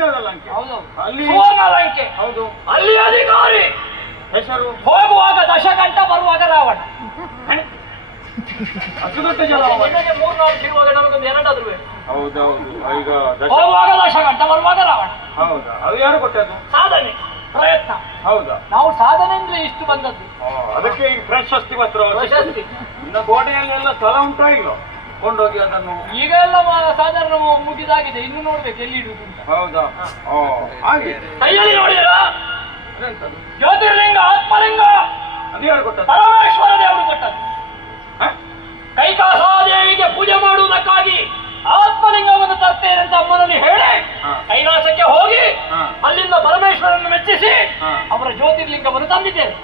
ಚಿನ್ನದ ಲಂಕೆ. ಹೌದು. ಅಲ್ಲಿ ಸುವರ್ಣ ಲಂಕೆ. ಹೌದು. ಅಲ್ಲಿ ಅಧಿಕಾರಿ ಹೆಸರು ಹೋಗುವಾಗ ದಶಕಂಠ, ಬರುವಾಗ ರಾವಣ. ಅಷ್ಟು ದೊಡ್ಡ ಜಲವಾದ. ನಿಮಗೆ 3-4 ಸಿಗುವಾಗ ನಮಗೊಂದು ಎರಡಾದ್ರೂ ಬೇಕು. ಹೌದೌದು. ಈಗ ಹೋಗುವಾಗ ದಶಕಂಠ, ಬರುವಾಗ ರಾವಣ. ಹೌದಾ? ಅದು ಯಾರು ಕೊಟ್ಟದ್ದು? ಸಾಧನೆ, ಪ್ರಯತ್ನ. ಹೌದಾ? ನಾವು ಸಾಧನೆ ಅಂದ್ರೆ ಇಷ್ಟು ಬಂದದ್ದು. ಅದಕ್ಕೆ ಈಗ ಪ್ರಶಸ್ತಿ ಪತ್ರ. ಪ್ರಶಸ್ತಿ ಇನ್ನು ಗೋಡೆಯಲ್ಲೆಲ್ಲ ಸ್ಥಳ ಉಂಟಾ ಈಗ ಕೊಂಡೋಗಿ ಅದನ್ನು? ಈಗ ಎಲ್ಲ ಸಾಧಾರಣ ಮುಗಿದಾಗಿದೆ, ಇನ್ನು ನೋಡ್ಬೇಕು ಎಲ್ಲಿ ಇಡುದು ಅಂತ. ಹೌದಾ? ಹಾಗೆ ಕೈಯಲ್ಲಿ ನೋಡಿದ್ರ ಜ್ಯೋತಿರ್ಲಿಂಗ, ಆತ್ಮಲಿಂಗ. ಅದು ಯಾರು ಕೊಟ್ಟದ್ದು? ಪರಮೇಶ್ವರ ದೇವರು ಕೊಟ್ಟದ್ದು. ಕೈಲಾಸದೇವಿಗೆ ಪೂಜೆ ಮಾಡುವುದಕ್ಕಾಗಿ ಆತ್ಮಲಿಂಗವನ್ನು ತರ್ತೇನೆ ಅಂತ ಅಮ್ಮನಲ್ಲಿ ಹೇಳಿ ಕೈಲಾಸಕ್ಕೆ ಹೋಗಿ ಅಲ್ಲಿಂದ ಪರಮೇಶ್ವರನ್ನು ಮೆಚ್ಚಿಸಿ ಅವರ ಜ್ಯೋತಿರ್ಲಿಂಗವನ್ನು ತಂದಿದ್ದೇನೆ.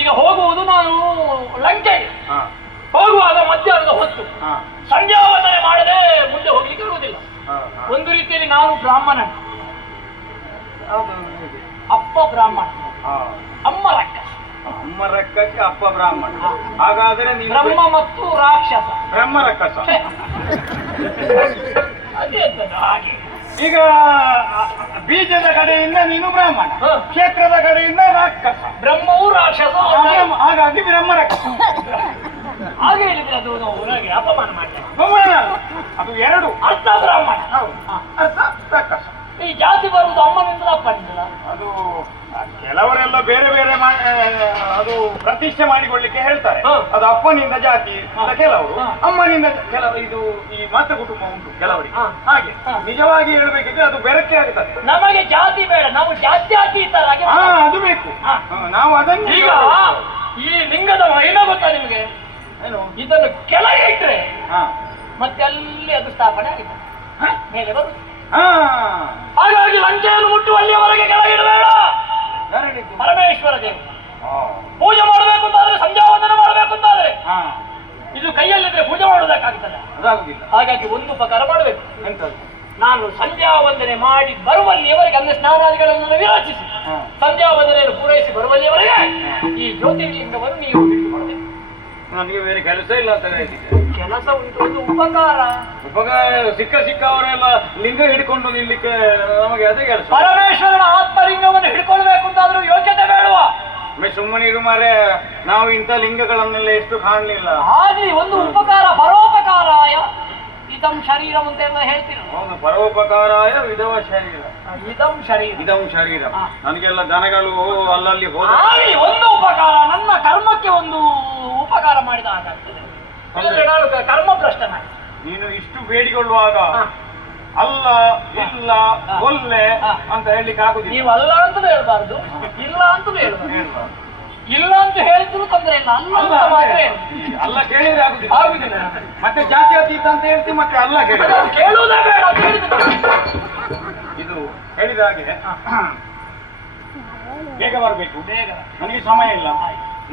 ಈಗ ಹೋಗುವುದು ನಾನು ಲಂಕೆಗೆ. ಹೋಗುವಾಗ ಮಧ್ಯಾಹ್ನದ ಹೊತ್ತು ಸಂಧ್ಯಾವಂದನೆ ಮಾಡದೆ ಮುಂದೆ ಹೋಗ್ಲಿಕ್ಕೆ ಇರುವುದಿಲ್ಲ. ಒಂದು ರೀತಿಯಲ್ಲಿ ನಾನು ಬ್ರಾಹ್ಮಣ, ಅಪ್ಪ ಬ್ರಾಹ್ಮಣ, ಅಮ್ಮ ರಾಕ್ಷಸ. ಅಮ್ಮ ರಕ್ಕಕ್ಕೆ ಅಪ್ಪ ಬ್ರಾಹ್ಮಣ. ಹಾಗಾದ್ರೆ ನೀವು ಬ್ರಹ್ಮ ಮತ್ತು ರಾಕ್ಷಸ. ಬ್ರಹ್ಮ ರಕ್ಕಸ. ಅದೇ ಹಾಗೆ. ಈಗ ಬೀಜದ ಕಡೆಯಿಂದ ನೀನು ಬ್ರಾಹ್ಮಣ, ಕ್ಷೇತ್ರದ ಕಡೆಯಿಂದ ರಾಕ್ಷಸ. ಬ್ರಹ್ಮವು ರಾಕ್ಷಸ, ಹಾಗಾಗಿ ಬ್ರಹ್ಮ ರಕ್ಕಸ. ಹಾಗೆ ಹೇಳಿದ್ರೆ ಅದು ಊರಾಗೆ ಅಪಮಾನ ಮಾಡ್ತಾರೆ. ಅದು ಎರಡು. ಅರ್ಥ ಬ್ರಾಹ್ಮಣ, ಅರ್ಥ ರಾಕ್ಷಸ. ಈ ಜಾತಿ ಬರುವುದು ಅಮ್ಮನಿಂದ ಅಪ್ಪನಿಂದ. ಅದು ಕೆಲವರೆಲ್ಲ ಬೇರೆ ಬೇರೆ ಅದು ಪ್ರತಿಷ್ಠೆ ಮಾಡಿಕೊಳ್ಳಿಕ್ಕೆ ಹೇಳ್ತಾರೆ. ಅದು ಅಪ್ಪನಿಂದ ಜಾತಿ ಅಂತ ಕೆಲವರು, ಅಮ್ಮನಿಂದ ಕೆಲವರು. ಇದು ಈ ಮಾತೃ ಕುಟುಂಬ ಉಂಟು ಕೆಲವರಿಗೆ. ಹಾಗೆ ನಿಜವಾಗಿ ಹೇಳ್ಬೇಕಿದ್ರೆ ಅದು ಬೆರಕೆ ಆಗುತ್ತದೆ. ನಮಗೆ ಜಾತಿ ಬೇಡ, ನಾವು ಜಾತ್ಯತೀತರಾಗಿ ಅದು ಬೇಕು. ನಾವು ಅದನ್ನು ಈಗ ಈ ಲಿಂಗದ ಮಹಿಮೆ ಗೊತ್ತಾ ನಿಮಗೆ? ಏನು? ಇದನ್ನು ಕೆಳಗೆ ಇಟ್ಟರೆ ಮತ್ತೆ ಅಲ್ಲಿ ಅದು ಸ್ಥಾಪನೆ ಆಗಿದೆ, ಮೇಲೆ ಬರುದು. ಹಾಗಾಗಿ ಲಂಕೆಯನ್ನು ಮುಟ್ಟುವಲ್ಲಿಯವರೆಗೆ ಕೆಳಗಿಡಬೇಡ. ಪರಮೇಶ್ವರ ದೇವರು ಪೂಜೆ ಮಾಡಬೇಕು ಅಂತಾದ್ರೆ, ಸಂಧ್ಯಾವಂದನೆ ಮಾಡಬೇಕು ಅಂತಾದ್ರೆ ಇದು ಕೈಯಲ್ಲಿದ್ರೆ ಪೂಜೆ ಮಾಡುವುದಕ್ಕಾಗ್ತದೆ? ಹಾಗಾಗಿ ಒಂದು ಉಪಕಾರ ಮಾಡಬೇಕು. ನಾನು ಸಂಧ್ಯಾವಂದನೆ ಮಾಡಿ ಬರುವಲ್ಲಿಯವರೆಗೆ, ಅಂದ್ರೆ ಸ್ನಾನಾದಿಗಳನ್ನು ವಿರಚಿಸಿ ಸಂಧ್ಯಾವಂದನೆಯನ್ನು ಪೂರೈಸಿ ಬರುವಲ್ಲಿಯವರೆಗೆ ಈ ಜ್ಯೋತಿರ್ಲಿಂಗವನ್ನು ನೀವು ಮಾಡಬೇಕು. ನನಗೆ ಬೇರೆ ಕೆಲಸ ಇಲ್ಲ ಅಂತ ಹೇಳಿದ್ದೆ. ಕೆಲಸ ಉಂಟು, ಒಂದು ಉಪಕಾರ. ಸಿಕ್ಕ ಅವರೆಲ್ಲ ಲಿಂಗ ಹಿಡ್ಕೊಂಡು ನಿಲ್ಲಿಕ್ಕೆ ನಮಗೆ ಅದೇ ಕೆಲಸ. ಪರಮೇಶ್ವರನ ಆತ್ಮಲಿಂಗವನ್ನು ಹಿಡ್ಕೊಳ್ಬೇಕು ಅಂತಾದ್ರೂ ಯೋಗ್ಯತೆ ಬೇಡವಾ? ಸುಮ್ಮನಿರು ಮಾರೆ, ನಾವು ಇಂಥ ಲಿಂಗಗಳನ್ನೆಲ್ಲ ಎಷ್ಟು ಕಾಣಲಿಲ್ಲ. ಆಗ್ಲಿ, ಒಂದು ಉಪಕಾರ, ಪರೋಪಕಾರಾಯ ಇದಂ ಶರೀರಂ ಅಂತ ಎಲ್ಲ ಹೇಳ್ತೀರ. ಹೌದು, ಪರೋಪಕಾರಾಯ ವಿಧವ ಶರೀರ. ಇದಂ ಶರೀರ. ನನಗೆಲ್ಲ ದನಗಳು ಅಲ್ಲಲ್ಲಿ ಹೋದ. ಒಂದು ಉಪಕಾರ, ನನ್ನ ಕರ್ಮಕ್ಕೆ ಒಂದು ಉಪಕಾರ ಮಾಡಿದ ಹಾಗಾಗ್ತದೆ. ನಾನು ಕರ್ಮ ಭ್ರಷ್ಟನಾಗಿ. ನೀನು ಇಷ್ಟು ಬೇಡಿಕೊಳ್ಳುವಾಗ ಅಲ್ಲ ಇಲ್ಲ ಒಲ್ಲೆ ಅಂತ ಹೇಳಲಿಕ್ಕೆ ಆಗುದಿಲ್ಲ. ನೀವು ಅಲ್ಲ ಅಂತ ಹೇಳ್ಬಾರ್ದು, ಇಲ್ಲ ಅಂತ ಹೇಳ್ಬಾರ್ದು. ಇಲ್ಲ ಅಂತ ಹೇಳಿದ್ರು ತೊಂದರೆ ಇಲ್ಲ, ಅಲ್ಲ ಅಲ್ಲ ಕೇಳಿದ್ರೆ ಆಗುದಿಲ್ಲ. ಮತ್ತೆ ಜಾತ್ಯತೀತ ಅಂತ ಹೇಳ್ತೀವಿ, ಮತ್ತೆ ಅಲ್ಲ ಕೇಳುವುದೇ ಬೇಡ. ಇದು ಹೇಳಿದ ಹಾಗೆ ಬೇಗ ಬರಬೇಕು. ನನಗೆ ಸಮಯ ಇಲ್ಲ.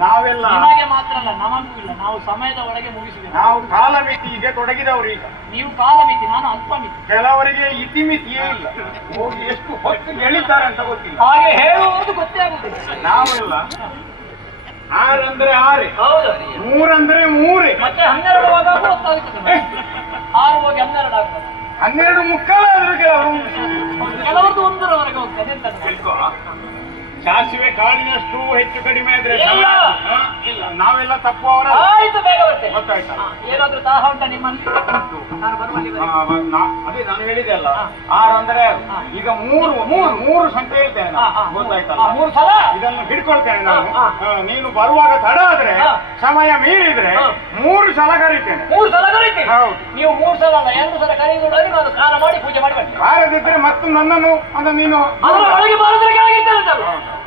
ನಾವೆಲ್ಲ ನಿಮಗೆ ಮಾತ್ರ ಅಲ್ಲ, ನಮಗೂ ಇಲ್ಲ. ನಾವು ಸಮಯದ ಒಳಗೆ ಮುಗಿಸಿದ್ದೇವೆ. ನಾವು ಕಾಲಮಿತಿಗೆ ತೊಡಗಿದವರು. ಈಗ ನೀವು ಕಾಲಮಿತಿ, ನಾನು ಅಲ್ಪಮಿತಿ. ಕೆಲವರಿಗೆ ಇತಿಮಿತಿಯೇ ಇಲ್ಲ. ಹೋಗಿ ಎಷ್ಟು ಹೊತ್ತು ಎಳಿತಾರೆ ಅಂತ ಗೊತ್ತಿಲ್ಲ. ಹಾಗೆ ಹೇಳುವುದು ಗೊತ್ತೇ ಆಗುದಿಲ್ಲ. ನಾವೆಲ್ಲ 6 ಅಂದ್ರೆ 6, ಹೌದು, 3 ಅಂದ್ರೆ 3, ಮತ್ತೆ 12 ಹೋದಾಗ ಗೊತ್ತಾಗುತ್ತದೆ. 6 ಹೋಗಿ 12 ಆಗ್ತದೆ. 12 ಮುಕ್ಕಾಲಾದ್ರೂ ಕೆಲವರದ್ದು 1ರವರೆಗೆ ಹೋಗ್ತದೆ. ಎಂತ ಸಾಸಿವೆ ಕಾಳಿನಷ್ಟು ಹೆಚ್ಚು ಕಡಿಮೆ ಆದ್ರೆ ಇಲ್ಲ, ನಾವೆಲ್ಲ ತಪ್ಪುವವರ. ಆಯ್ತು, ಬೇಗ ಬರ್ತೇನೆ. ಗೊತ್ತಾಯ್ತಾ? ಏನಾದ್ರೂ ದಾಹ ಉಂಟ ನಿಮ್ಮಲ್ಲಿ? ನಾನು ಬರುವಲ್ಲಿ ಅದೇ ನಾನು ಹೇಳಿದೆ ಅಲ್ಲ, 6 ಅಂದ್ರೆ ಈಗ 3 ಸಂಖ್ಯೆ ಹೇಳ್ತೇನೆ. ಗೊತ್ತಾಯ್ತಲ್ಲ? 3 ಸಲ ಇದನ್ನು ಹಿಡ್ಕೊಳ್ತೇನೆ ನಾನು. ನೀನು ಬರುವಾಗ ತಡ ಆದ್ರೆ, ಸಮಯ ಮೀರಿದ್ರೆ 3 ಸಲ ಕರೀತೇನೆ. 3 ಸಲ ಕರೀತೇನೆ? ಹೌದು. ನೀವು 3 ಸಲ ಅಲ್ಲ, 2 ಸಲ ಕರೀದುಕೊಳ್ಳಿ. ನಾನು ಸ್ನಾನ ಮಾಡಿ ಪೂಜೆ ಮಾಡಿ ಬರ್ತೇನೆ. ಬಾರದಿದ್ರೆ ಮತ್ತು ನನ್ನನ್ನು ಅಂದ್ರೆ ನೀನು ಅದರ ಒಳಗೆ ಬಾರದ್ರೆ ಕೆಳಗಿದ್ದೇನೆ.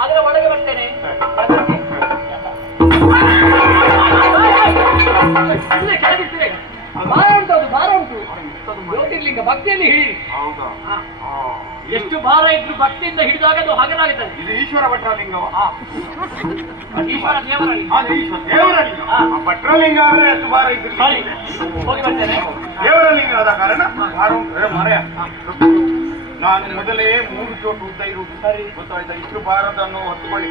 ಅದರ ಒಳಗೆ ಬರ್ತೇನೆ. ಕೆಳಗಿರ್ತೇನೆ. ಭಾರ ಉಂಟು, ಅದು ಭಾರ ಉಂಟು. ಜ್ಯೋತಿರ್ಲಿಂಗ ಭಕ್ತಿಯಲ್ಲಿ ಹಿಡಿಯಿರಿ. ಎಷ್ಟು ಭಾರ ಇದ್ರು ಭಕ್ತಿಯಿಂದ ಹಿಡಿದಾಗ ಅದು ಹಗರಾಗುತ್ತದೆ. ಇದು ಈಶ್ವರ ಭಟ್ರಲಿಂಗವ? ಈಶ್ವರ ದೇವರ ಲಿಂಗ. ಭಟ್ರಲಿಂಗ ಅಂದ್ರೆ ಎಷ್ಟು ಭಾರ ಇದ್ರು ಹೋಗಿ ಬರ್ತೇನೆ. ದೇವರ ಲಿಂಗ ಆದ ಕಾರಣ ಭಾರ ಉಂಟು. ಮರೆಯ ನಾನು ಮೊದಲೇ 3 ಚೋಟು ಉದ್ದ ಇರುವುದು. ಗೊತ್ತಾಯ್ತಾ? ಇಷ್ಟು ಭಾರತನ್ನು ಹೊತ್ತುಕೊಳ್ಳಿ.